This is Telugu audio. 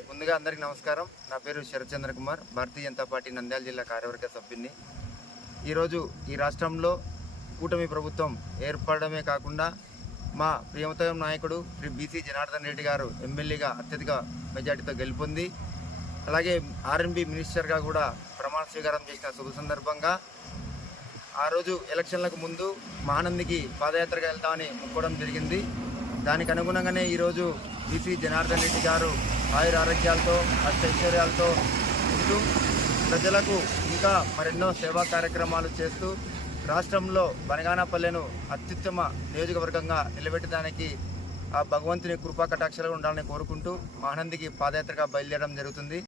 ముందుగా అందరికీ నమస్కారం. నా పేరు శరత్చంద్ర కుమార్ భారతీయ జనతా పార్టీ నంద్యాల జిల్లా కార్యవర్గ సభ్యుని ఈరోజు ఈ రాష్ట్రంలో కూటమి ప్రభుత్వం ఏర్పడమే కాకుండా మా ప్రియమతయం నాయకుడు శ్రీ బీసీ జనార్దన్ రెడ్డి గారు ఎమ్మెల్యేగా అత్యధిక మెజార్టీతో గెలుపొంది. అలాగే ఆర్ఎన్బి మినిస్టర్గా కూడా ప్రమాణ స్వీకారం చేసిన శుభ సందర్భంగా ఆ రోజు ఎలక్షన్లకు ముందు మహానందికి పాదయాత్రగా వెళ్తామని మొక్కడం జరిగింది. దానికి అనుగుణంగానే ఈరోజు బీసీ జనార్దన్ రెడ్డి గారు ఆయుర ఆరోగ్యాలతో అష్టైశ్వర్యాలతో ఉంటూ ప్రజలకు ఇంకా మరెన్నో సేవా కార్యక్రమాలు చేస్తూ రాష్ట్రంలో బనగానపల్లెను అత్యుత్తమ నియోజకవర్గంగా నిలబెట్టడానికి ఆ భగవంతుని కృపా కటాక్షాలు ఉండాలని కోరుకుంటూ మహానందికి పాదయాత్రగా బయలుదేరడం జరుగుతుంది.